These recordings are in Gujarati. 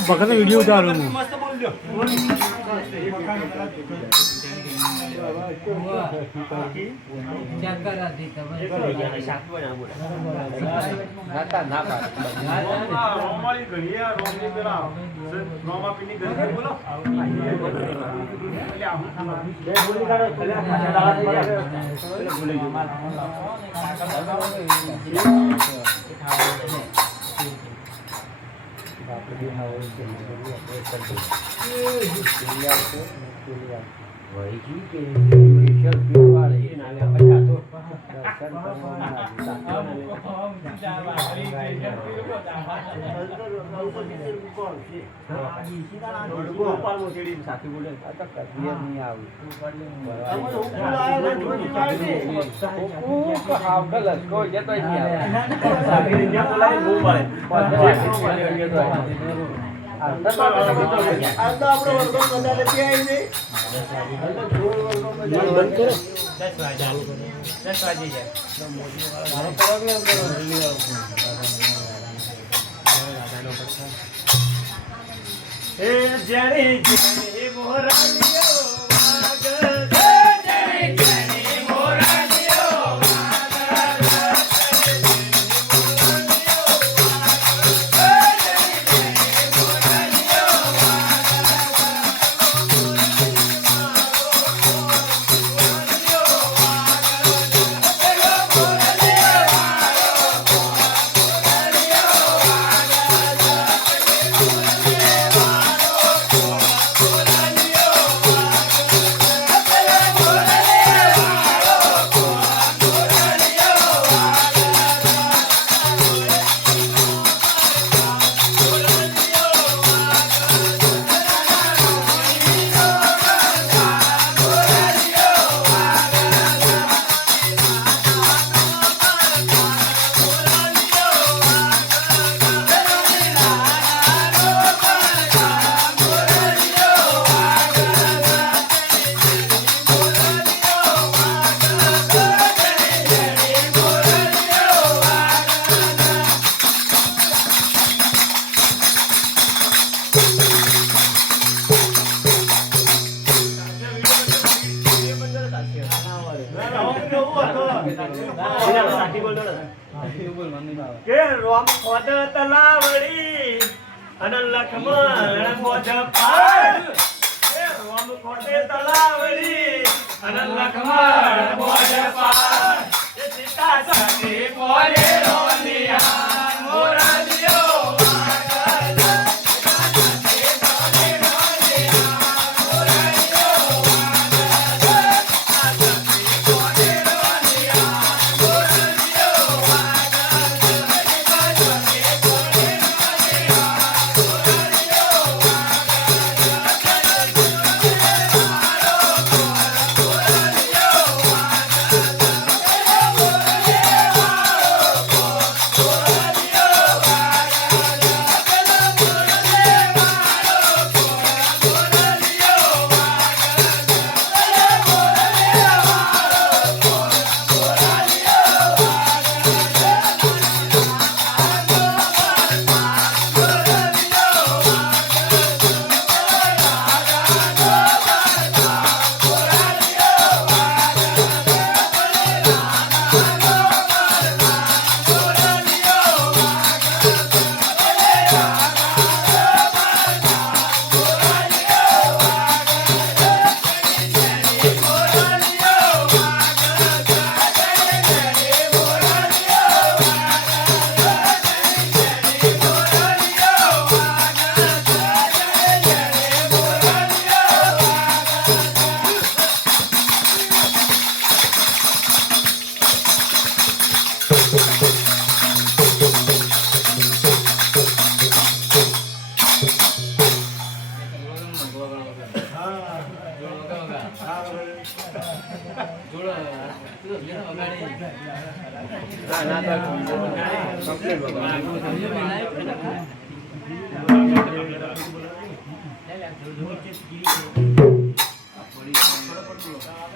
ભગત વિડીયો ઉતારું કે રોમ ખોદ તલાવડી અને લખમણ મોજ પાડ કે રોમ ખોદે તલાવડી અને લખમણ મોજ પાડ એ સીતા સાથે પોરે રોનિયા મોરાલિયો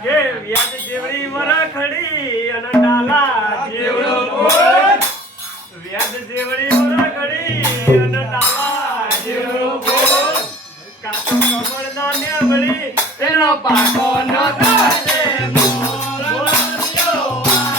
કે વ્યાજ જેવડી વરખડી અને ડાલા પાકો ન થાય મોરલીઓ આગળ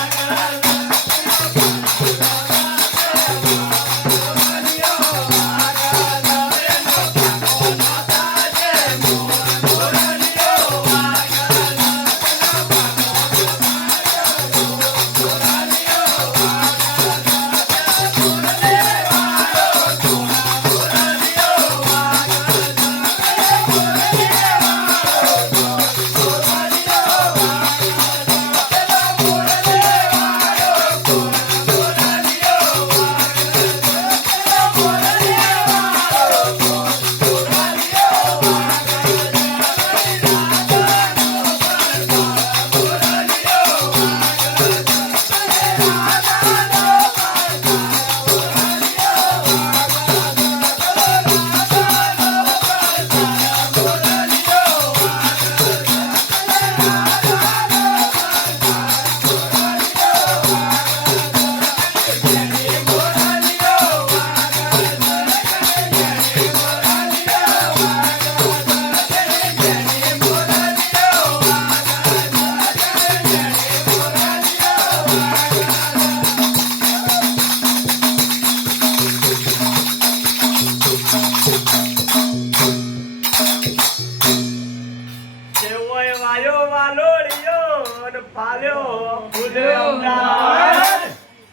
કેવોય વાયો વાલોડિયો ને ફાલ્યો ફૂલ્યો અમદાવાદ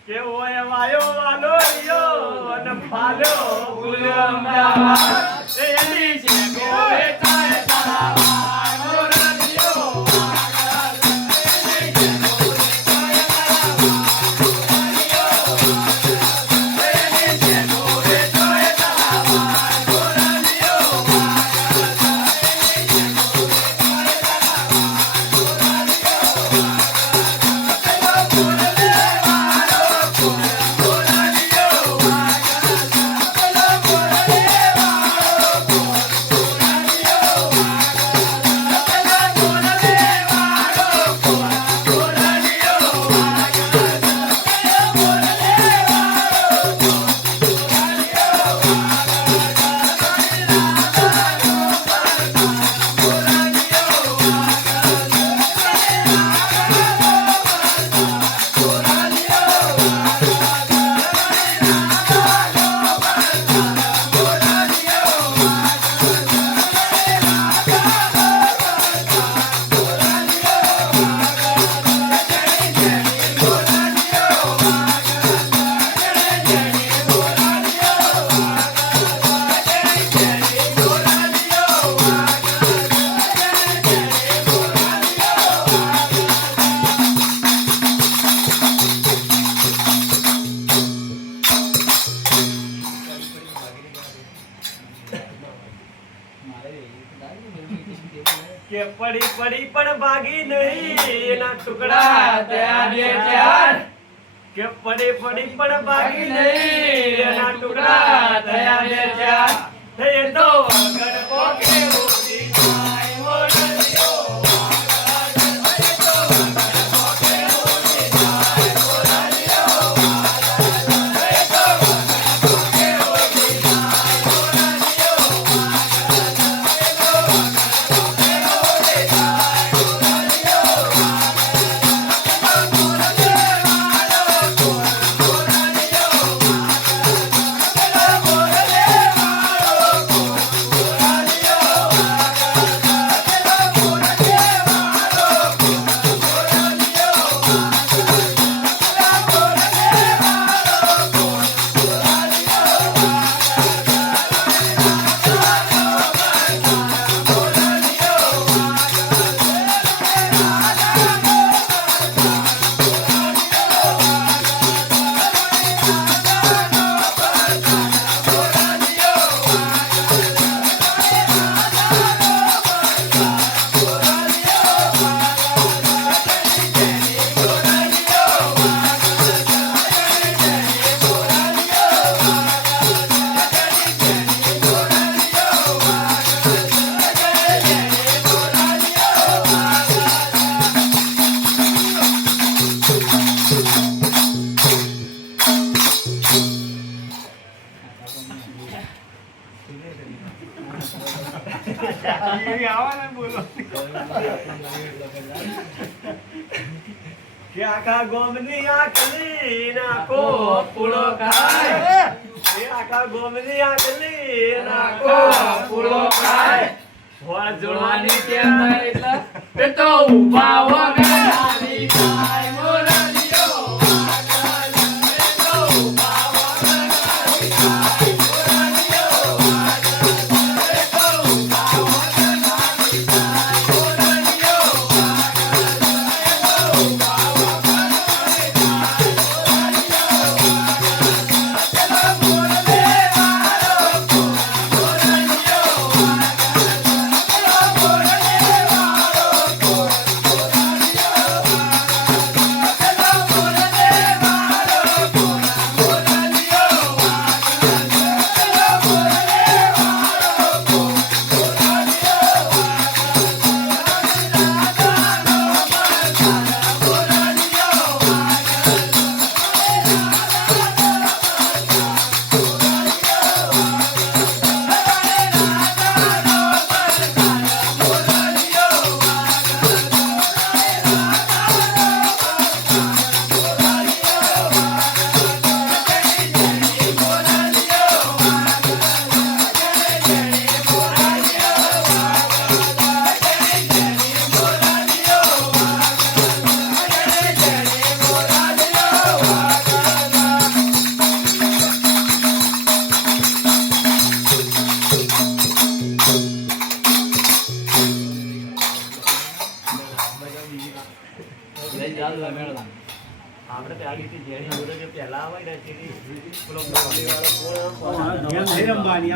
કેવોય વાયો વાલોડિયો ને ફાલ્યો ફૂલ્યો અમદાવાદ એ એની છે ગોવે થાય તારા મોરલીઓ આગળ એની છે ગોવે થાય તારા એની છે ગોવે થાય તારા મોરલીઓ કે પડી પડી પણ ભાગી નહીં એના ટુકડા થયા બે ચાર કે પડી પડી પણ ભાગી નહીં એના ટુકડા થયા બે ચાર એ તો વગર પોકે ઉડી જાય મોરલીઓ આગળ એ તો વગર પોકે ઉડી જાય મોરલીઓ આગળ એ તો વગર પોકે ઉડી જાય મોરલીઓ આગળ કે આખા ગોમની આકલી નાખો પૂળો ખાય કે આખા ગોમની આકલી નાખો પૂળો ખાય હોળ જોડવાની કેમ એટલે તે તો ઉભા વગરની થાય મોરલીઓ આગળ તે તો ઉભા વગરની થાય મોરલીઓ આગળ તે તો ઉભા વગરની થાય મોરલીઓ આગળ તે તો ઉભા આપણે તો આ રીતે જેની જોડે જે પહેલા આવે ને તે પેલો મોરલી વાળો કોણ રમવાની